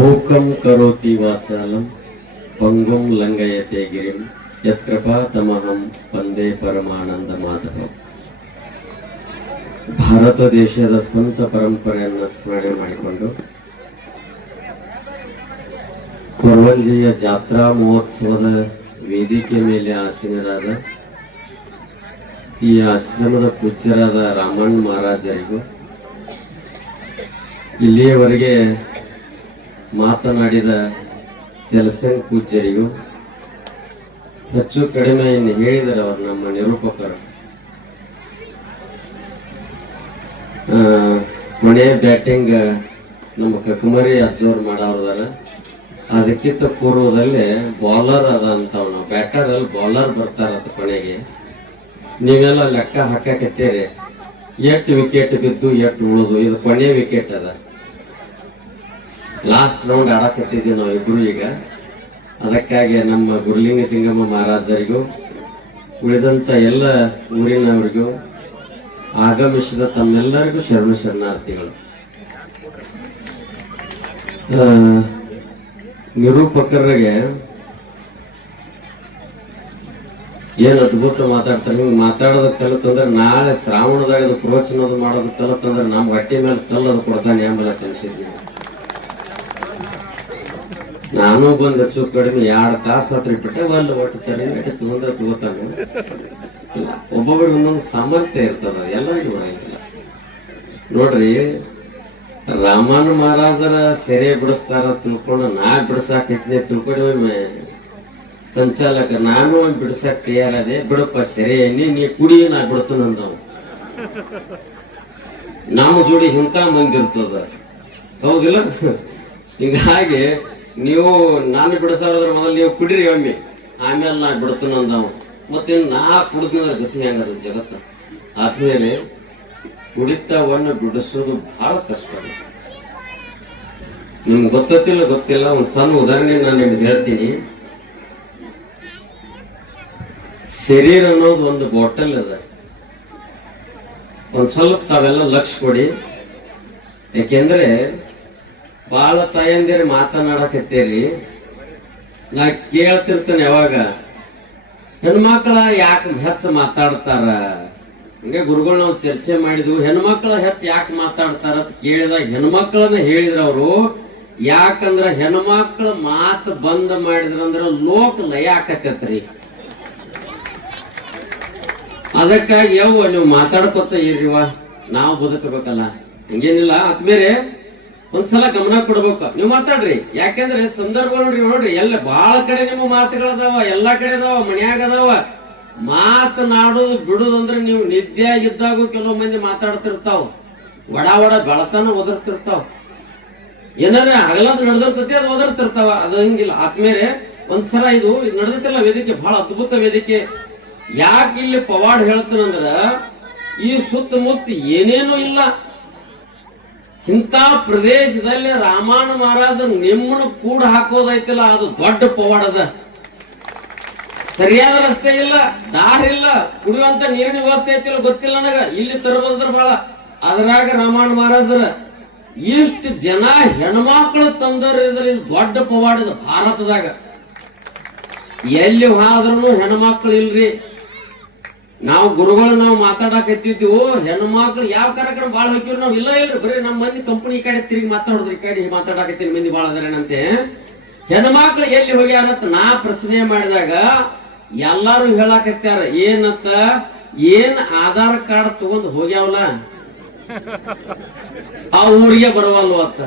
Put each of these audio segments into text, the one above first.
ಮೂಕಂ ಕರೋತಿ ವಾಚಾಲಂ ಪಂಗುಂ ಲಂಘಯತೆ ಗಿರಿಂ ಯತ್ಕೃಪಾ ತಮಹಂ ವಂದೇ ಪರಮಾನಂದ ಮಾಧವ. ಭಾರತ ದೇಶದ ಸಂತ ಪರಂಪರೆಯನ್ನು ಸ್ಮರಣೆ ಮಾಡಿಕೊಂಡು ಕೊರವಂಜಿಯ ಜಾತ್ರಾ ಮಹೋತ್ಸವದ ವೇದಿಕೆ ಮೇಲೆ ಆಸೀನರಾದ ಈ ಆಶ್ರಮದ ಪೂಜ್ಯರಾದ ರಾಮಣ್ಣ ಮಹಾರಾಜರಿಗೂ, ಇಲ್ಲಿಯವರೆಗೆ ಮಾತನಾಡಿದ ತೆಲಸಂಗ್ ಪೂಜ್ಯರಿಗೂ, ಹೆಚ್ಚು ಕಡಿಮೆ ಇನ್ನು ಹೇಳಿದರೆ ಅವರು ನಮ್ಮ ನಿರೂಪಕರು, ಕೊನೆ ಬ್ಯಾಟಿಂಗ್ ನಮ್ಮ ಕಕಮರಿ ಅಜ್ಜೋರ್ ಮಾಡೋರ್ದಾರ. ಅದಕ್ಕಿಂತ ಪೂರ್ವದಲ್ಲಿ ಬೌಲರ್ ಅದ ಅಂತಾವ್, ನಾವು ಬ್ಯಾಟರ್ ಅಲ್ಲಿ ಬೌಲರ್ ಬರ್ತಾರತ್ತ ಕೊನೆಗೆ. ನೀವೆಲ್ಲ ಲೆಕ್ಕ ಹಾಕಕತ್ತೀರಿ ಎಷ್ಟು ವಿಕೆಟ್ ಬಿದ್ದು ಎಷ್ಟು ಉಳಿದು. ಇದು ಕೊನೆ ವಿಕೆಟ್ ಅದ. ಲಾಸ್ಟ್ ರೌಂಡ್ ಆಡಕತ್ತಿದ್ವಿ ನಾವು ಇಬ್ರು ಈಗ. ಅದಕ್ಕಾಗಿ ನಮ್ಮ ಗುರುಲಿಂಗ ಚಿಂಗಮ್ಮ ಮಹಾರಾಜರಿಗೂ ಉಳಿದಂತ ಎಲ್ಲ ಊರಿನವರಿಗೂ ಆಗಮಿಸಿದ ತಮ್ಮೆಲ್ಲರಿಗೂ ಶರಣ ಶರಣಾರ್ಥಿಗಳು. ನಿರೂಪಕರಿಗೆ ಏನ್ ಅದ್ಭುತ ಮಾತಾಡ್ತಾರೆ. ಹಿಂಗ್ ಮಾತಾಡೋದ ಕಲಿತಂದ್ರೆ ನಾಳೆ ಶ್ರಾವಣದಾಗ ಅದು ಪ್ರವಚನದ ಮಾಡೋದು ಕಲಿತಂದ್ರೆ ನಮ್ಮ ಹೊಟ್ಟೆ ಮೇಲೆ ಕಲ್ಲದು ಕೊಡ್ತಾನೆ ಎಂಬಲ್ಲ ಕಲಿಸಿದ್ವಿ. ನಾನು ಬಂದ್ ಹೆಚ್ಚು ಕಡಿಮೆ 2 ತಾಸು ಹತ್ರ ಬಿಟ್ಟೆ ಅಲ್ಲಿ ಒಟ್ಟು ತರಗತಿ ತಗೋತಾನೆ. ಒಬ್ಬೊಬ್ಬರಿಗೆ ಒಂದೊಂದು ಸಾಮರ್ಥ್ಯ ಇರ್ತದ, ಎಲ್ಲರಿಗೂ ಬರಂಗಿಲ್ಲ. ನೋಡ್ರಿ, ರಾಮಣ್ಣ ಮಹಾರಾಜರ ಸೆರೆ ಬಿಡಿಸ್ತಾರ ತಿಳ್ಕೊಂಡು ನಾ ಬಿಡಿಸಾಕೈತಿನಿ ತಿಳ್ಕೊಂಡಿ ಸಂಚಾಲಕ ನಾನು ಬಿಡಿಸಾಕ್ ತಯಾರದೆ. ಬಿಡಪ್ಪ ಸೆರೆ ನೀ ಕುಡಿ, ನಾ ಬಿಡ್ತಾನ ಅಂದವ್. ನಮ್ಮ ಜೋಡಿ ಇಂಥ ಮಂದಿ ಇರ್ತದ, ಹೌದಿಲ್ಲ? ಹೀಗಾಗಿ ನೀವು ನಾನು ಬಿಡಿಸೋದ್ರ ಮೊದಲು ನೀವು ಕುಡಿರಿ ಒಮ್ಮೆ, ಆಮೇಲೆ ನಾ ಬಿಡ್ತಾನ ಅಂದವ್. ಮತ್ತೆ ನಾ ಕುಡಿದ್ರೆ ಗತಿ ಹೆಂಗದ ಜಗತ್ತ. ಆದ್ಮೇಲೆ ಕುಡಿತವನ್ನು ಬಿಡಿಸೋದು ಬಹಳ ಕಷ್ಟ. ನಿಮ್ಗೆ ಗೊತ್ತಿಲ್ಲ. ಒಂದು ಸಣ್ಣ ಉದಾಹರಣೆ ನಾನು ನಿಮ್ಗೆ ಹೇಳ್ತೀನಿ. ಶರೀರ ಅನ್ನೋದು ಒಂದು ಬಾಟಲ್ ಅದ. ಒಂದ್ ಸ್ವಲ್ಪ ತಾವೆಲ್ಲ ಲಕ್ಷ ಕೊಡಿ. ಯಾಕೆಂದ್ರೆ ಬಹಳ ತಾಯಂದಿರು ಮಾತನಾಡಕತ್ತೀರಿ. ನಾ ಕೇಳ್ತಿರ್ತೇನೆ ಯಾವಾಗ, ಹೆಣ್ಮಕ್ಳ ಯಾಕೆ ಹೆಚ್ಚು ಮಾತಾಡ್ತಾರ? ಹಂಗೆ ಗುರುಗಳು ನಾವು ಚರ್ಚೆ ಮಾಡಿದ್ವು, ಹೆಣ್ಮಕ್ಳ ಹೆಚ್ಚು ಯಾಕೆ ಮಾತಾಡ್ತಾರ ಅಂತ ಕೇಳಿದಾಗ ಹೆಣ್ಮಕ್ಳನ್ನ ಹೇಳಿದ್ರ ಅವರು. ಯಾಕಂದ್ರ ಹೆಣ್ಮಕ್ಳ ಮಾತು ಬಂದ್ ಮಾಡಿದ್ರಂದ್ರ ಲೋಕ ಲಯ ಆಕತ್ತೈತ್ರಿ. ಅದಕ್ಕಾಗಿ ಯವ್ವ ನೀವು ಮಾತಾಡ್ಕೊತ ಇರ್ರಿವ, ನಾವು ಬದುಕಬೇಕಲ್ಲ. ಹಂಗೇನಿಲ್ಲ. ಆದ್ಮೇಲೆ ಒಂದ್ಸಲ ಗಮನ ಕೊಡ್ಬೇಕು. ನೀವು ಮಾತಾಡ್ರಿ, ಯಾಕೆಂದ್ರೆ ಸಂದರ್ಭ ನೋಡ್ರಿ ಎಲ್ಲ ಬಹಳ ಕಡೆ ನಿಮ್ಮ ಮಾತುಗಳದಾವ, ಎಲ್ಲಾ ಕಡೆ ಅದಾವ, ಮನ್ಯಾಗ ಅದಾವ. ಮಾತನಾಡುದು ಬಿಡುದಂದ್ರೆ ನೀವು ನಿದ್ದೆಯಾಗಿದ್ದಾಗೂ ಕೆಲವು ಮಂದಿ ಮಾತಾಡ್ತಿರ್ತಾವ, ಒಡ ಬೆಳತನ ಒದರ್ತಿರ್ತಾವ. ಏನಾರ ಹಗಲಂತ ನಡೆದಿರ್ತತಿ, ಅದು ಒದರ್ತಿರ್ತಾವ. ಅದು ಹಂಗಿಲ್ಲ. ಆದ್ಮೇಲೆ ಒಂದ್ಸಲ ಇದು ನಡೆದಿತ್ತಲ್ಲ ವೇದಿಕೆ, ಬಹಳ ಅದ್ಭುತ ವೇದಿಕೆ. ಯಾಕೆ ಇಲ್ಲಿ ಪವಾಡ ಹೇಳ್ತಾನಂದ್ರ, ಈ ಸುತ್ತಮುತ್ತ ಏನೇನು ಇಲ್ಲ. ಇಂಥ ಪ್ರದೇಶದಲ್ಲಿ ರಾಮಣ್ಣ ಮಹಾರಾಜ ನಿಮ್ಮನ್ನು ಕೂಡ ಹಾಕೋದೈತಿಲ್ಲ, ಅದು ದೊಡ್ಡ ಪವಾಡದ. ಸರಿಯಾದ ರಸ್ತೆ ಇಲ್ಲ, ದಾರಿ ಇಲ್ಲ, ಕುಡಿಯುವಂತ ನೀರಿನ ವ್ಯವಸ್ಥೆ ಐತಿಲ್ಲ, ಗೊತ್ತಿಲ್ಲ ನನಗ. ಇಲ್ಲಿ ತರಬಂದ್ರ ಬಹಳ. ಅದ್ರಾಗ ರಾಮಣ್ಣ ಮಹಾರಾಜರ ಇಷ್ಟು ಜನ ಹೆಣ್ಮಕ್ಳು ತಂದರ ದೊಡ್ಡ ಪವಾಡದ ಭಾರತದಾಗ. ಎಲ್ಲಿ ಹೋದ್ರೂ ಹೆಣ್ಮಕ್ಳು ಇಲ್ರಿ. ನಾವು ಗುರುಗಳು ನಾವು ಮಾತಾಡಕತ್ತಿದ್ವು, ಹೆಣ್ಮಕ್ಳು ಯಾವ ಕಾರ್ಯಕ್ರಮ ಬಾಳ ಹಾಕಿವ್ರಿ ನಾವು. ಇಲ್ರಿ, ಬರೀ ನಮ್ಮ ಮಂದಿ ಕಂಪನಿ ಕಡೆ ತಿರುಗಿ ಮಾತಾಡೋದ್ರಿ, ಈ ಕಡೆ ಮಾತಾಡಕತ್ತೀನಿ ಮಂದಿ ಬಾಳ ಅದಾರೇನಂತೆ. ಹೆಣ್ಮಕ್ಳು ಎಲ್ಲಿ ಹೋಗ್ಯಾರತ್ತ ನಾ ಪ್ರಶ್ನೆ ಮಾಡಿದಾಗ ಎಲ್ಲಾರು ಹೇಳಾಕತ್ಯಾರ. ಏನತ್ತ, ಏನ್ ಆಧಾರ್ ಕಾರ್ಡ್ ತಗೊಂಡ್ ಹೋಗ್ಯಾವಲ್ಲ ಆ ಊರಿಗೆ ಬರವಲ್ವತ್ತ.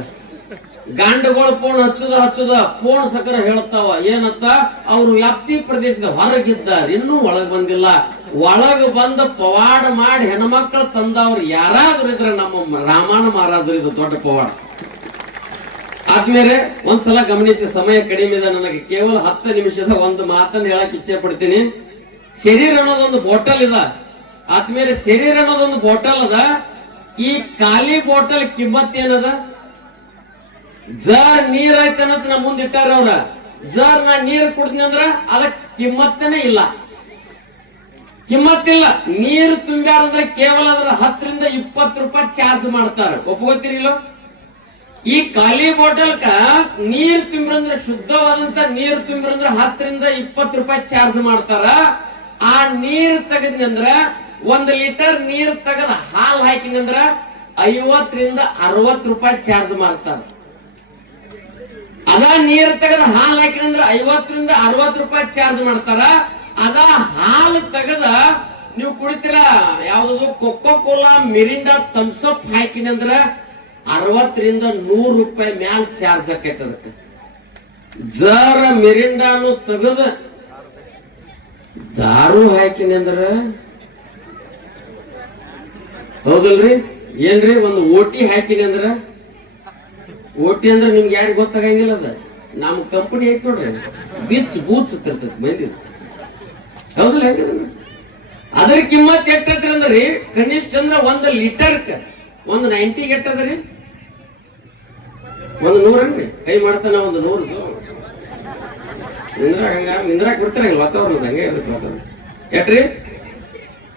ಗಂಡುಗಳು ಫೋನ್ ಹಚ್ಚುದ ಫೋನ್ ಸಕರ ಹೇಳ್ತಾವ. ಏನತ್ತ, ಅವ್ರು ವ್ಯಾಪ್ತಿ ಪ್ರದೇಶದ ಹೊರಗಿದ್ದಾರೆ, ಇನ್ನೂ ಒಳಗ್ ಬಂದಿಲ್ಲ. ಒಳಗ್ ಬಂದ ಪವಾಡ ಮಾಡಿ ಹೆಣ್ಮಕ್ಳು ತಂದವ್ರು ಯಾರಾದ್ರೂ ಇದ್ರೆ ನಮ್ಮ ರಾಮಣ್ಣ ಮಹಾರಾಜರು. ಇದು ದೊಡ್ಡ ಪವಾಡ. ಆದ್ಮೇಲೆ ಒಂದ್ಸಲ ಗಮನಿಸಿ, ಸಮಯ ಕಡಿಮೆ ಇದೆ ನನಗೆ, ಕೇವಲ 10 ನಿಮಿಷದ ಒಂದು ಮಾತನ್ನು ಹೇಳಕ್ ಇಚ್ಛೆ ಪಡ್ತೀನಿ. ಶರೀರ ಅನ್ನೋದೊಂದು ಬಾಟಲ್ ಇದ. ಆದ್ಮೇಲೆ ಶರೀರ ಅನ್ನೋದೊಂದು ಬಾಟಲ್ ಅದ. ಈ ಖಾಲಿ ಬಾಟಲ್ ಕಿಮ್ಮತ್ ಏನದ? ಜರ್ ನೀರ್ ಐತನಂತ ನಮ್ ಮುಂದೆ ಇಟ್ಟಾರ ಅವ್ರ. ಜರ್ ನಾ ನೀರ್ ಕುಡ್ತೀನಿ ಅಂದ್ರ ಅದಕ್ ಕಿಮ್ಮತ್ತನೇ ಇಲ್ಲ, ಕಿಮ್ಮತ್ತಿಲ್ಲ. ನೀರು ತುಂಬ್ಯಾರಂದ್ರೆ ಕೇವಲ ಅದ್ರ 10 ರಿಂದ 20 ರೂಪಾಯಿ ಚಾರ್ಜ್ ಮಾಡ್ತಾರ. ಒಪ್ಕೋತೀರಿ ಇಲ್ಲ? ಈ ಖಾಲಿ ಬಾಟಲ್ಕ ನೀರ್ ತುಂಬ್ರಂದ್ರ ಶುದ್ಧವಾದಂತ ನೀರ್ ತುಂಬ್ರಂದ್ರ 10ರಿಂದ 20 ರೂಪಾಯಿ ಚಾರ್ಜ್ ಮಾಡ್ತಾರ. ಆ ನೀರ್ ತೆಗದ್ನಂದ್ರ 1 ಲೀಟರ್ ನೀರ್ ತೆಗದ ಹಾಲ್ ಹಾಕಿನಂದ್ರ 50ರಿಂದ 60 ರೂಪಾಯಿ ಚಾರ್ಜ್ ಮಾಡ್ತಾರ. ಅದ ನೀರ್ ತೆಗದ ಹಾಲ್ ಹಾಕಿನಂದ್ರ 50ರಿಂದ 60 ರೂಪಾಯಿ ಚಾರ್ಜ್ ಮಾಡ್ತಾರ. ಅದ ಹಾಲು ತೆಗದ ನೀವು ಕುಡಿತೀರ ಯಾವ್ದು ಕೊಕ್ಕೋ ಕೋಲಾ ಮಿರಿಂಡಾ ಥಮ್ಸಪ್ ಹಾಕಿನಂದ್ರ 60ರಿಂದ 100 ರೂಪಾಯಿ ಮ್ಯಾಲ ಚಾರ್ಜ್ ಆಕೈತ. ಅದಕ್ಕೆ ಜರ ಮಿರಿಂಡಾನು ತೆಗದ ದಾರು ಹಾಕಿನಂದ್ರ ಹೌದಲ್ರಿ ಏನ್ರಿ ಒಂದು ಓಟಿ ಹಾಕಿನಿ ಅಂದ್ರ ಓಟಿ ಅಂದ್ರ ನಿಮ್ಗೆ ಯಾರಿಗ ಗೊತ್ತಾಗಂಗಿಲ್ಲ. ಅದ ನಮ್ ಕಂಪನಿ ಐತಿ ನೋಡ್ರಿ ಬಿಚ್ ಬೂಚ್ ತಿರ್ತೈತಿ ಮಂದಿ ಹೌದಲ್ಲ. ಅದ್ರ ಕಿಮ್ಮತ್ ಎಟ್ಟದ್ರಿ ಅಂದ್ರಿ ಕನಿಷ್ಠ ಅಂದ್ರ 1 ಲೀಟರ್ಕ 190 ಎಟ್ಟದ್ರಿ 100 ಅನ್ರಿ ಕೈ ಮಾಡ್ತಾನ 100 ನಿಂದ್ರಾಕ್ ಬಿಡ್ತಾರ ವಾತಾವರಣ ಹಂಗೆ ಇರುತ್ತೆ. ಎಟ್ರಿ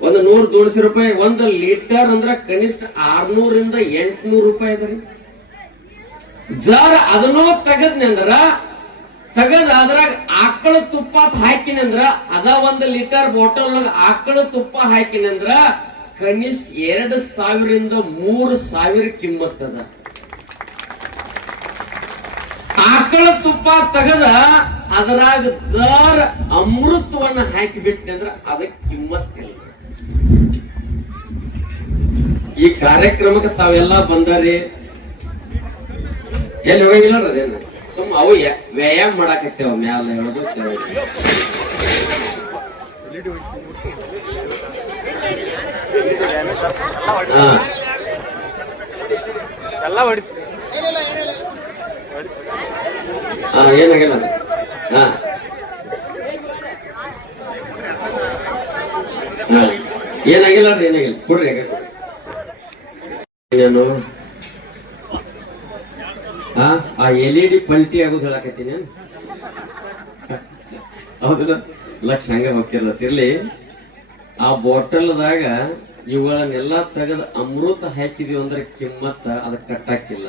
100 ದೋಡ್ಸಿ ರೂಪಾಯಿ 1 ಲೀಟರ್ ಅಂದ್ರ ಕನಿಷ್ಠ 600ರಿಂದ 800 ರೂಪಾಯಿ ಅದರಿ. ಜರ ಅದನ್ನೋ ತೆಗದ್ನಂದ್ರ ತೆಗದ ಅದ್ರಾಗ ಆಕಳ ತುಪ್ಪ ಹಾಕಿನಂದ್ರ ಅದ 1 ಲೀಟರ್ ಬಾಟಲ್ ಒಳಗ ಆಕಳ ತುಪ್ಪ ಹಾಕಿನಂದ್ರ ಕನಿಷ್ಠ 2000ರಿಂದ 3000 ಕಿಮ್ಮತ್ ಅದ. ಆಕಳ ತುಪ್ಪ ತೆಗದ ಅದರಾಗ ಜರ ಅಮೃತವನ್ನ ಹಾಕಿ ಬಿಟ್ಟಂದ್ರ ಅದಕ್ಕೆ ಕಿಮ್ಮತ್ತಿಲ್ಲ. ಈ ಕಾರ್ಯಕ್ರಮಕ್ಕೆ ತಾವೆಲ್ಲ ಬಂದಾರಿ ಎಲ್ಲಿ ಹೋಗಿಲ್ಲ ಅದೇನ ಸುಮ್ಮ ಅವು ವ್ಯಾಯಾಮ ಮಾಡಾಕತ್ತೇವ ಮ್ಯಾಲ ಹೇಳೋದು ಏನಾಗಿಲ್ಲ. ಏನಾಗಿಲ್ಲ ಏನಾಗಿಲ್ಲ ಕೊಡ್ರಿ ನಾನು ಆ LED ಪಲ್ಟಿ ಆಗೋದು ಹೇಳಕತ್ತೀನಿ. ಹೌದಲ್ಲ ಲಕ್ಷ ಹಂಗ ಹೋಗಿರ್ಲತ್ತಿರ್ಲಿ. ಆ ಬಾಟಲ್ದಾಗ ಇವುಗಳನ್ನೆಲ್ಲ ತೆಗೆದ ಅಮೃತ ಹಾಕಿದೀವಿ ಅಂದ್ರೆ ಕಿಮ್ಮತ್ತ ಅದಕ್ಕೆ ಕಟ್ಟಾಕಿಲ್ಲ.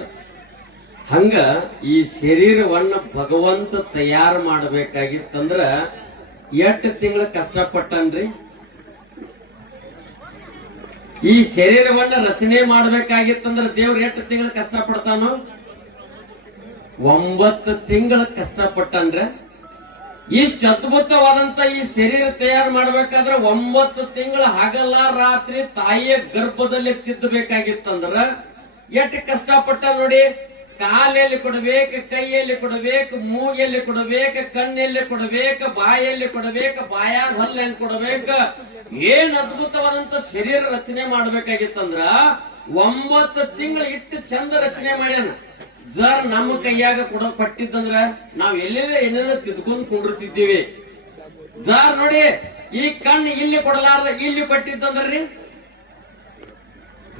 ಹಂಗ ಈ ಶರೀರವನ್ನ ಭಗವಂತ ತಯಾರು ಮಾಡಬೇಕಾಗಿತ್ತಂದ್ರ 8 ತಿಂಗಳ ಕಷ್ಟಪಟ್ಟನ್ರಿ. ಈ ಶರೀರವನ್ನ ರಚನೆ ಮಾಡ್ಬೇಕಾಗಿತ್ತಂದ್ರ ದೇವ್ರ 8 ತಿಂಗಳ ಕಷ್ಟಪಡ್ತಾನೋ 9 ತಿಂಗಳ ಕಷ್ಟಪಟ್ಟನ್ರ. ಇಷ್ಟ ಅದ್ಭುತವಾದಂತ ಈ ಶರೀರ ತಯಾರು ಮಾಡ್ಬೇಕಾದ್ರೆ 9 ತಿಂಗಳ ಹಗಲ ರಾತ್ರಿ ತಾಯಿಯ ಗರ್ಭದಲ್ಲಿ ತಿದ್ದಬೇಕಾಗಿತ್ತಂದ್ರ ಎಷ್ಟು ಕಷ್ಟಪಟ್ಟ ನೋಡಿ. ಕಾಲಲ್ಲಿ ಕೊಡಬೇಕು, ಕೈಯಲ್ಲಿ ಕೊಡಬೇಕು, ಮೂಗಿಯಲ್ಲಿ ಕೊಡಬೇಕು, ಕಣ್ಣಲ್ಲಿ ಕೊಡಬೇಕು, ಬಾಯಲ್ಲಿ ಕೊಡಬೇಕು, ಬಾಯಾಗ ಹಲ್ಲು ಹೆಂಗ್ ಕೊಡಬೇಕು. ಏನ್ ಅದ್ಭುತವಾದಂತ ಶರೀರ ರಚನೆ ಮಾಡ್ಬೇಕಾಗಿತ್ತಂದ್ರ 9 ತಿಂಗಳು ಇಟ್ಟು ಚಂದ ರಚನೆ ಮಾಡ್ಯಾನ. ಜರ್ ನಮ್ಮ ಕೈಯಾಗ ಕೊಟ್ಟಿತ್ತಂದ್ರ ನಾವ್ ಎಲ್ಲೆಲ್ಲ ಏನೇನೋ ತಿದ್ಕೊಂಡು ಕುಂಡಿರ್ತಿದ್ದೀವಿ. ಜರ್ ನೋಡಿ ಈ ಕಣ್ಣು ಇಲ್ಲಿ ಕೊಡಲಾರ್ದ ಇಲ್ಲಿ ಕೊಟ್ಟಿತ್ತಂದ್ರಿ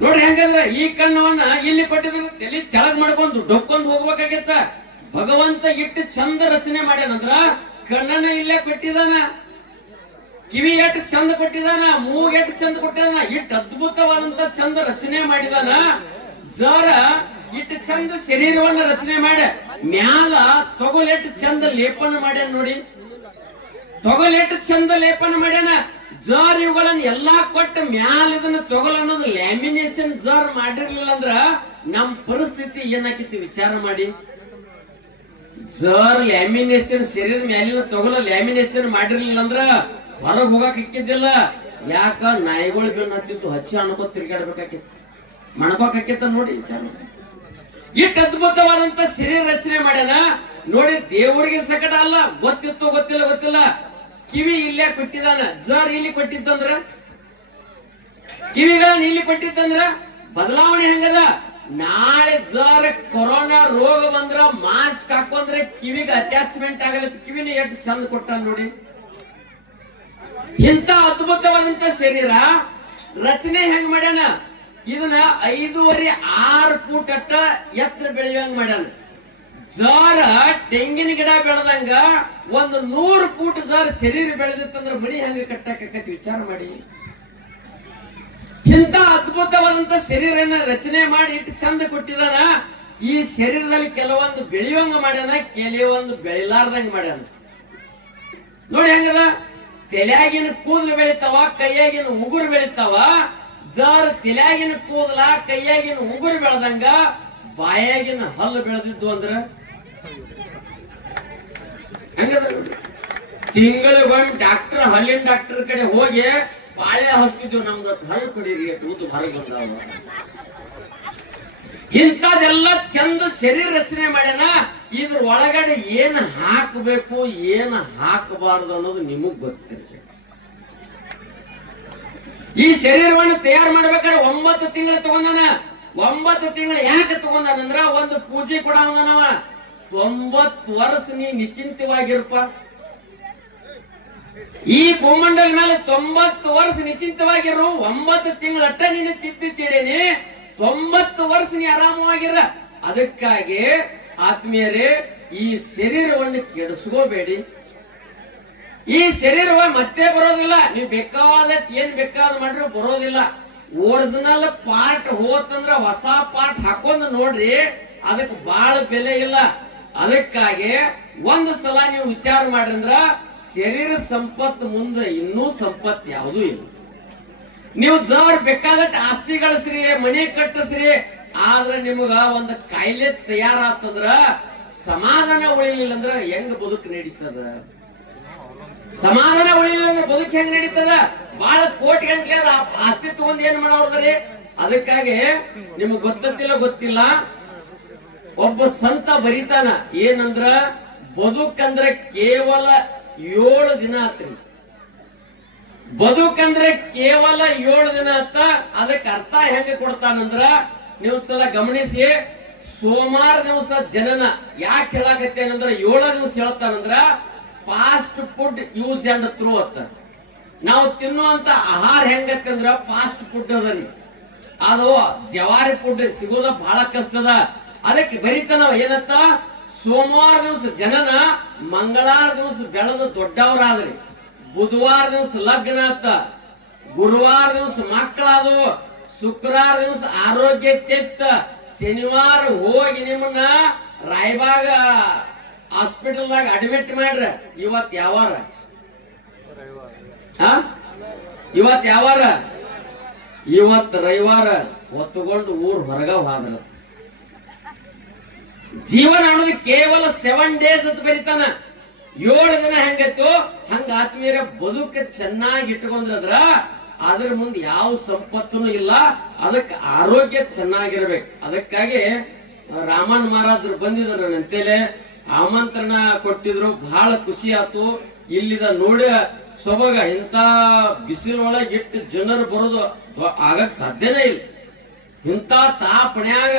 ನೋಡ್ರಿ ಹೆಂಗಂದ್ರ ಈ ಕಣ್ಣವನ್ನ ಇಲ್ಲಿ ಕೊಟ್ಟಿದ್ರ ತಲೆ ತೆಳಗ್ ಮಾಡ್ಕೊಂಡು ಡೊಕ್ಕೊಂಡ್ ಹೋಗ್ಬೇಕಾಗಿತ್ತ. ಭಗವಂತ ಇಟ್ಟು ಚಂದ ರಚನೆ ಮಾಡ್ಯಾನಂದ್ರ ಕಣ್ಣನ ಇಲ್ಲೇ ಕೊಟ್ಟಿದಾನ, ಕಿವಿ ಎಷ್ಟು ಚಂದ ಕೊಟ್ಟಿದಾನ, ಮೂಗ್ ಎಷ್ಟು ಚಂದ ಕೊಟ್ಟಿದಾನ, ಇಟ್ಟು ಅದ್ಭುತವಾದಂತ ಚಂದ ರಚನೆ ಮಾಡಿದಾನ. ಜರ ಇಟ್ಟು ಚಂದ ಶರೀರವನ್ನ ರಚನೆ ಮಾಡ ಮ್ಯಾಲ ತೊಗಲೆಟ್ಟು ಚಂದ ಲೇಪನ ಮಾಡ್ಯಾನ ನೋಡಿ. ತೊಗಲೆಟ್ಟು ಚಂದ ಲೇಪನ ಮಾಡ್ಯಾನ. ಜರ್ ಇವುಗಳನ್ನ ಎಲ್ಲಾ ಕೊಟ್ಟ ಮ್ಯಾಲ ಇದನ್ನ ತೊಗಲ್ ಅನ್ನೋದು ಲ್ಯಾಮಿನೇಷನ್ ಜರ್ ಮಾಡಿರ್ಲಿಲ್ಲ ಅಂದ್ರ ನಮ್ ಪರಿಸ್ಥಿತಿ ಏನಾಕಿತಿ ವಿಚಾರ ಮಾಡಿ. ಜರ್ ಲ್ಯಾಮಿನೇಷನ್ ಶರೀರ ಮ್ಯಾಲಿನ ತೊಗಲ ಲ್ಯಾಮಿನೇಷನ್ ಮಾಡಿರ್ಲಿಲ್ಲ ಅಂದ್ರ ಹೊರಗ್ ಹೋಗಕ್ ಇಕ್ಕಿದ್ದಿಲ್ಲ. ಯಾಕ ನಾಯಿಗಳು ಬೆನ್ನ ಹತ್ತಿತ್ತು ಹಚ್ಚಿ ಅನ್ಕೋತ ತಿರ್ಗಾಡ್ಬೇಕಾಕಿತ್ತು, ಮಣ್ಕೋಕಾಕಿತ್ತ ನೋಡಿ ವಿಚಾರ. ಇಟ್ಟು ಅದ್ಭುತವಾದಂತ ಶರೀರ ರಚನೆ ಮಾಡ್ಯಾನ ನೋಡಿ. ದೇವರಿಗೆ ಸಕಟ ಅಲ್ಲ, ಗೊತ್ತಿತ್ತು ಗೊತ್ತಿಲ್ಲ. ಕಿವಿ ಇಲ್ಲೇ ಕೊಟ್ಟಿದಾನ, ಜರ್ ಇಲ್ಲಿ ಕೊಟ್ಟಿತ್ತಂದ್ರ, ಕಿವಿಗಳನ್ನ ಇಲ್ಲಿ ಕೊಟ್ಟಿತ್ತಂದ್ರ ಬದಲಾವಣೆ ಹೆಂಗದ. ನಾಳೆ ಜರ್ ಕೊರೋನಾ ರೋಗ ಬಂದ್ರ ಮಾಸ್ಕ್ ಹಾಕೊಂಡ್ರೆ ಕಿವಿಗೆ ಅಟ್ಯಾಚ್ಮೆಂಟ್ ಆಗಲತ್ತ. ಕಿವಿನ ಎಷ್ಟು ಚಂದ ಕೊಟ್ಟ ನೋಡಿ. ಇಂತ ಅದ್ಭುತವಾದಂತ ಶರೀರ ರಚನೆ ಹೆಂಗ್ ಮಾಡ್ಯಾನ. ಇದನ್ನ 5.5-6 ಫೂಟ್ ಅಟ್ಟ ಎತ್ತರ ಬೆಳೆಯಂಗ್ ಮಾಡ್ಯಾನ. ಜಾರ ತೆಂಗಿನ ಗಿಡ ಬೆಳೆದಂಗ 100 ಫೂಟ್ ಜಾರ ಶರೀರ ಬೆಳೆದಿತ್ತಂದ್ರ ಮನಿ ಹಂಗ ಕಟ್ಟಾಕತಿ ವಿಚಾರ ಮಾಡಿ. ಇಂತ ಅದ್ಭುತವಾದಂತ ಶರೀರನ ರಚನೆ ಮಾಡಿ ಇಟ್ಟು ಚಂದ ಕೊಟ್ಟಿದಾನ. ಈ ಶರೀರದಲ್ಲಿ ಕೆಲವೊಂದು ಬೆಳೆಯುವಂಗ ಮಾಡ್ಯಾನ, ಕೆಲವೊಂದು ಬೆಳಿಲಾರ್ದಂಗ ಮಾಡ್ಯಾನ. ನೋಡಿ ಹೆಂಗದ, ತಲೆಯಾಗಿನ ಕೂದಲು ಬೆಳಿತಾವ, ಕೈಯಾಗಿನ ಉಗುರು ಬೆಳಿತಾವ. ಜರ್ ತಲೆಯಾಗಿನ ಕೂದಲ, ಕೈಯಾಗಿನ ಉಗುರು ಬೆಳೆದಂಗ ಬಾಯಾಗಿನ ಹಲ್ಲು ಬೆಳೆದಿದ್ದು ಅಂದ್ರ ಹೆಂಗದ? ತಿಂಗಳಿಗೊಮ್ಮೆ ಡಾಕ್ಟರ್, ಹಲ್ಲಿನ ಡಾಕ್ಟರ್ ಕಡೆ ಹೋಗಿ ಪಾಳೆ ಹಚ್ತಿದ್ವಿ, ನಮ್ದು ಹಲ್ಲು ಕಡೀರಿ ಕೂತು ಹೊರಗೆ ಬಂದಾವ. ಇಂಥದೆಲ್ಲ ಚಂದ ಶರೀರ ರಚನೆ ಮಾಡ್ಯಾನ. ಇದ್ರ ಒಳಗಡೆ ಏನ್ ಹಾಕಬೇಕು, ಏನ್ ಹಾಕಬಾರದು ಅನ್ನೋದು ನಿಮಗ್ ಗೊತ್ತಿರ್ತದೆ. ಈ ಶರೀರವನ್ನು ತಯಾರು ಮಾಡ್ಬೇಕಾದ್ರೆ 9 ತಿಂಗಳು ತಗೊಂಡಾನ. 9 ತಿಂಗಳು ಯಾಕೆ ತಗೊಂಡಾನಂದ್ರ ಒಂದು ಪೂಜೆ ಕೂಡ ಅವನವ. 90 ವರ್ಷ ನೀ ನಿಶ್ಚಿಂತವಾಗಿರಪ್ಪ. ಈ ಭೂಮಂಡಲ ಮೇಲೆ 90 ವರ್ಷ ನಿಶ್ಚಿಂತವಾಗಿರು. 9 ತಿಂಗಳು ಅಟ್ಟ ನೀನು ತಿದ್ದೇನೆ, 90 ವರ್ಷ ನೀ ಆರಾಮವಾಗಿರ. ಅದಕ್ಕಾಗಿ ಆತ್ಮೀಯರೇ, ಈ ಶರೀರವನ್ನು ಕೆಡಿಸ್ಕೋಬೇಡಿ. ಈ ಶರೀರವ ಮತ್ತೆ ಬರೋದಿಲ್ಲ. ನೀವು ಬೇಕಾದಷ್ಟು ಏನ್ ಬೇಕಾದ ಮಾಡ್ರಿ ಬರೋದಿಲ್ಲ. ಒರಿಜಿನಲ್ ಪಾರ್ಟ್ ಹೋತಂದ್ರ ಹೊಸ ಪಾರ್ಟ್ ಹಾಕೊಂಡ್ ನೋಡ್ರಿ, ಅದಕ್ಕೆ ಬಹಳ ಬೆಲೆ ಇಲ್ಲ. ಅದಕ್ಕಾಗಿ ಒಂದು ಸಲ ನೀವು ವಿಚಾರ ಮಾಡ್ರಂದ್ರ ಶರೀರ ಸಂಪತ್ತು ಮುಂದೆ ಇನ್ನೂ ಸಂಪತ್ತು ಯಾವುದೂ ಇಲ್ಲ. ನೀವು ಜರ್ ಬೇಕಾದಷ್ಟು ಆಸ್ತಿ ಗಳಿಸ್ರಿ, ಮನೆ ಕಟ್ಟಿಸ್ರಿ, ಆದ್ರೆ ನಿಮಗ ಒಂದು ಕಾಯಿಲೆ ತಯಾರಾತಂದ್ರ ಸಮಾಧಾನ ಉಳಿಲಿಲ್ಲ ಅಂದ್ರ ಹೆಂಗ್ ಬದುಕು ನಡೀತದ? ಸಮಾಧಾನ ಉಳಿಲಿಲ್ಲ ಅಂದ್ರೆ ಬದುಕು ಹೆಂಗ್ ನಡೀತದ? ಬಹಳ ಕೋಟಿ ಗಂಟೆ ಆಸ್ತಿ ತಗೊಂಡ್ ಏನ್ ಮಾಡೋದ್ರಿ? ಅದಕ್ಕಾಗಿ ನಿಮಗ್ ಗೊತ್ತಿಲ್ಲ, ಒಬ್ಬ ಸಂತ ಬರಿತಾನ ಏನಂದ್ರ, ಬದುಕಂದ್ರೆ ಕೇವಲ 7 ದಿನ ಆತ್ರಿ. ಬದುಕಂದ್ರೆ ಕೇವಲ 7 ದಿನ ಆತ. ಅದಕ್ಕೆ ಅರ್ಥ ಹೆಂಗ ಕೊಡ್ತಾನಂದ್ರ, ನೀವು ಸಲ ಗಮನಿಸಿ. ಸೋಮವಾರ ದಿವಸ ಜನನ ಯಾಕೆ ಹೇಳಾಕತ್ತೇನಂದ್ರ, 7 ದಿವಸ ಹೇಳ್ತಾನಂದ್ರ fast food use and throw ಅತ್ತ. ನಾವು ತಿನ್ನುವಂತ ಆಹಾರ ಹೆಂಗತ್ತಂದ್ರ ಫಾಸ್ಟ್ ಫುಡ್ ಅದರಿ. ಅದು ಜವಾರಿ ಫುಡ್ ಸಿಗೋದ ಬಹಳ ಕಷ್ಟದ. ಅದಕ್ಕೆ ಬರೀತಾನ ಏನತ್ತ, ಸೋಮವಾರ ದಿವಸ ಜನನ, ಮಂಗಳವಾರ ದಿವಸ ಬೆಳೆದ ದೊಡ್ಡವರಾದ್ರಿ, ಬುಧವಾರ ದಿವಸ ಲಗ್ನ ಆತ, ಗುರುವಾರ ದಿವಸ ಮಕ್ಕಳಾದವು, ಶುಕ್ರವಾರ ದಿವಸ ಆರೋಗ್ಯ ತೆತ್ತ, ಶನಿವಾರ ಹೋಗಿ ನಿಮ್ಮನ್ನ ರಾಯಬಾಗ ಹಾಸ್ಪಿಟಲ್ದಾಗ ಅಡ್ಮಿಟ್ ಮಾಡ್ರ. ಇವತ್ ಯಾವಾರ? ಇವತ್ ಯಾವಾರ? ಇವತ್ ರವಿವಾರ. ಹೊತ್ತುಕೊಂಡು ಊರ್ ಹೊರಗ ಹೋದ್ರ. ಜೀವನ ಅನ್ನೋದು ಕೇವಲ 7 ಡೇಸ್ ಅಂತ ಬರೀತಾನ. 7 ದಿನ ಹೆಂಗೈತು ಹಂಗ ಆತ್ಮೀಯರ ಬದುಕ ಚೆನ್ನಾಗಿ ಇಟ್ಕೊಂಡ್ರದ್ರ ಅದ್ರ ಮುಂದೆ ಯಾವ ಸಂಪತ್ತೂ ಇಲ್ಲ. ಅದಕ್ಕೆ ಆರೋಗ್ಯ ಚೆನ್ನಾಗಿರ್ಬೇಕು. ಅದಕ್ಕಾಗಿ ರಾಮನ್ ಮಹಾರಾಜರು ಬಂದಿದ್ರು ನಂತೇಲೆ, ಆಮಂತ್ರಣ ಕೊಟ್ಟಿದ್ರು. ಬಹಳ ಖುಷಿ ಆಯ್ತು. ಇಲ್ಲಿದ ನೋಡ ಸೊಬಗ ಇಂತ ಬಿಸಿಲೊಳಗೆ ಇಟ್ಟು ಜನರು ಬರೋದು ಆಗಕ್ ಸಾಧ್ಯನೇ ಇಲ್ಲ. ಇಂತ ತಾಪಣ್ಯಾಗ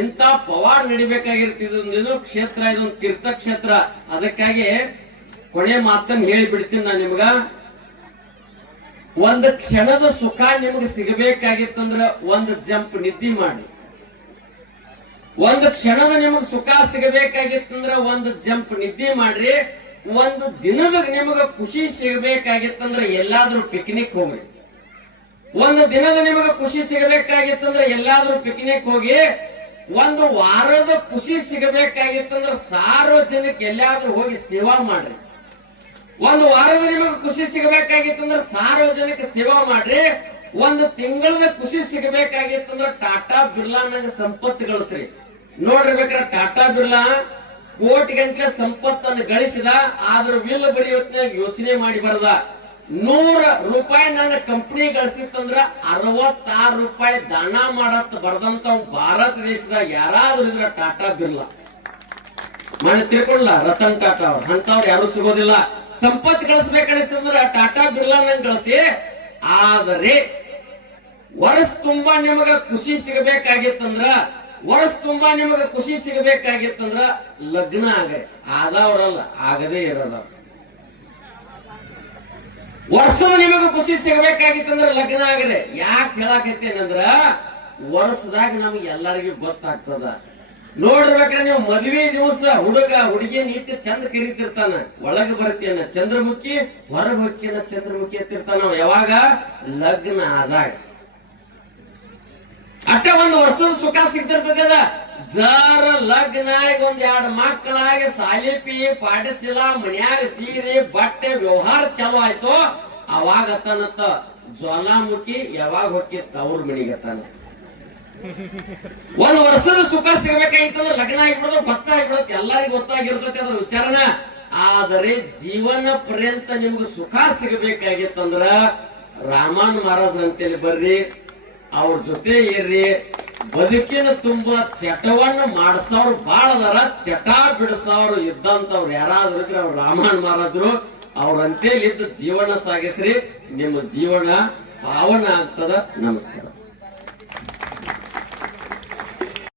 ಇಂತ ಪವಾಡ ನಡಿಬೇಕಾಗಿರ್ತಿದ್ದು ಕ್ಷೇತ್ರ, ಇದೊಂದು ತೀರ್ಥ ಕ್ಷೇತ್ರ. ಅದಕ್ಕಾಗಿ ಕೊನೆ ಮಾತನ್ನು ಹೇಳಿಬಿಡ್ತೀನಿ ನಾನು ನಿಮ್ಗ. ಒಂದು ಕ್ಷಣದ ಸುಖ ನಿಮ್ಗೆ ಸಿಗಬೇಕಾಗಿತ್ತಂದ್ರ ಒಂದು ಜಂಪ್ ನಿದ್ದೆ ಮಾಡಿ. ಒಂದು ಕ್ಷಣದ ನಿಮಗ್ ಸುಖ ಸಿಗಬೇಕಾಗಿತ್ತಂದ್ರ ಒಂದು ಜಂಪ್ ನಿದ್ದೆ ಮಾಡ್ರಿ. ಒಂದು ದಿನದ ನಿಮಗ ಖುಷಿ ಸಿಗಬೇಕಾಗಿತ್ತಂದ್ರ ಎಲ್ಲಾದ್ರೂ ಪಿಕ್ನಿಕ್ ಹೋಗ್ರಿ. ಒಂದು ದಿನದ ನಿಮಗ ಖುಷಿ ಸಿಗಬೇಕಾಗಿತ್ತಂದ್ರ ಎಲ್ಲಾದ್ರೂ ಪಿಕ್ನಿಕ್ ಹೋಗಿ. ಒಂದು ವಾರದ ಖುಷಿ ಸಿಗಬೇಕಾಗಿತ್ತಂದ್ರ ಸಾರ್ವಜನಿಕ ಎಲ್ಲಾದ್ರೂ ಹೋಗಿ ಸೇವಾ ಮಾಡ್ರಿ. ಒಂದು ವಾರದ ನಿಮಗೆ ಖುಷಿ ಸಿಗಬೇಕಾಗಿತ್ತಂದ್ರ ಸಾರ್ವಜನಿಕ ಸೇವಾ ಮಾಡ್ರಿ. ಒಂದು ತಿಂಗಳದ ಖುಷಿ ಸಿಗಬೇಕಾಗಿತ್ತಂದ್ರ ಟಾಟಾ ಬಿರ್ಲಾ ನಂಗೆ ಸಂಪತ್ತು ಗಳಿಸ್ರಿ. ನೋಡಿರ್ಬೇಕ್ರ, ಟಾಟಾ ಬಿರ್ಲಾ ಕೋಟಿ ಗಂಟೆ ಸಂಪತ್ತನ್ನು ಗಳಿಸಿದ. ಆದ್ರ ಬಿಲ್ ಬರೆಯೋತ್ನಾಗ ಯೋಚನೆ ಮಾಡಿ ಬರದ. 100 ರೂಪಾಯಿ ನನ್ನ ಕಂಪನಿ ಗಳಿಸಿತ್ತಂದ್ರ 66 ರೂಪಾಯಿ ದಾನ ಮಾಡತ್ ಬರ್ದಂತ ಭಾರತ ದೇಶದಾಗ ಯಾರಾದ್ರೂ ಇದ್ರ ಟಾಟಾ ಬಿರ್ಲಾ. ಮನೆ ತಿಳ್ಕೊಳ್ಳ ರತನ್ ಟಾಟಾ ಅವ್ರು, ಅಂತವ್ರು ಯಾರು ಸಿಗೋದಿಲ್ಲ. ಸಂಪತ್ತು ಗಳಿಸ್ಬೇಕನ್ನಿಸ್ತಂದ್ರ ಟಾಟಾ ಬಿರ್ಲಾ ನಂಗೆ ಗಳಿಸಿ. ಆದರೆ ವರ್ಷ ತುಂಬಾ ನಿಮಗ ಖುಷಿ ಸಿಗಬೇಕಾಗಿತ್ತಂದ್ರ, ವರ್ಷ ತುಂಬಾ ನಿಮಗ ಖುಷಿ ಸಿಗಬೇಕಾಗಿತ್ತಂದ್ರ ಲಗ್ನ ಆದವ್ರಲ್ಲ, ಆಗದೇ ಇರೋದ. ವರ್ಷದ ನಿಮಗ ಖುಷಿ ಸಿಗಬೇಕಾಗಿತ್ತಂದ್ರ ಲಗ್ನ ಆಗ್ರೆ. ಯಾಕೆ ಹೇಳಾಕತ್ತೇನಂದ್ರ ವರ್ಷದಾಗ ನಮ್ಗೆ ಎಲ್ಲರಿಗೂ ಗೊತ್ತಾಗ್ತದ. ನೋಡಿರ್ಬೇಕ್ರೆ ನೀವು ಮದುವೆ ದಿವಸ ಹುಡುಗ ಹುಡುಗಿಯನ್ ಇಟ್ಟು ಚಂದ ಕರಿತಿರ್ತಾನ. ಒಳಗೆ ಬರ್ತೀಯನ್ನ ಚಂದ್ರಮುಖಿ, ಹೊರಗೆ ಹೋಗ್ಯನ ಚಂದ್ರಮುಖಿ ಎತ್ತಿರ್ತಾನ. ಯಾವಾಗ? ಲಗ್ನ ಆದಾಗ. ಅಟ್ಟ ಒಂದು ವರ್ಷದ ಸುಖ ಸಿಗ್ತಿರ್ತದ. ಜರ ಲಗ್ನ ಆಗಿ ಒಂದ್ 2 ಮಕ್ಕಳಾಗಿ ಸಾಲಿಪಿ ಪಾಠಶೀಲ ಮನ್ಯಾಗ ಸೀರೆ ಬಟ್ಟೆ ವ್ಯವಹಾರ ಚಾಲು ಆಯ್ತು. ಅವಾಗ ತನ್ನತ್ತ ಜ್ವಾಲಾಮುಖಿ ಯಾವಾಗ ಹೊಕ್ಕಿತ್ತ ಅವ್ರ ಮನಿಗತ್ತಾನ. 1 ವರ್ಷದ ಸುಖ ಸಿಗ್ಬೇಕಾಗಿತ್ತಂದ್ರ ಲಗ್ನ ಆಗಿಬಿಡೋದು, ಭತ್ತ ಆಗಿಬಿಡೋದು, ಎಲ್ಲರಿಗೂ ಗೊತ್ತಾಗಿರ್ತೈತಿ ಅದ್ರ ವಿಚಾರನ. ಆದರೆ ಜೀವನ ಪರ್ಯಂತ ನಿಮ್ಗೆ ಸುಖ ಸಿಗಬೇಕಾಗಿತ್ತಂದ್ರ ರಾಮನ್ ಮಹಾರಾಜ್ ಅಂತೇಳಿ ಬರ್ರಿ, ಅವ್ರ ಜೊತೆ ಇರ್ರಿ. ಬದುಕಿನ ತುಂಬಾ ಚಟವನ್ನ ಮಾಡಿಸೋರು ಬಾಳ ಅದಾರ, ಚಟ ಬಿಡಿಸೋರು ಇದ್ದಂತವ್ರು ಯಾರಾದ್ರೂ ಇದ್ರೆ ಅವ್ರು ರಾಮನ್ ಮಹಾರಾಜರು. ಅವ್ರಂತೇಳಿ ಇದ್ದ ಜೀವನ ಸಾಗಿಸ್ರಿ, ನಿಮ್ಮ ಜೀವನ ಪಾವನ ಆಗ್ತದ. ನಮಸ್ಕಾರ.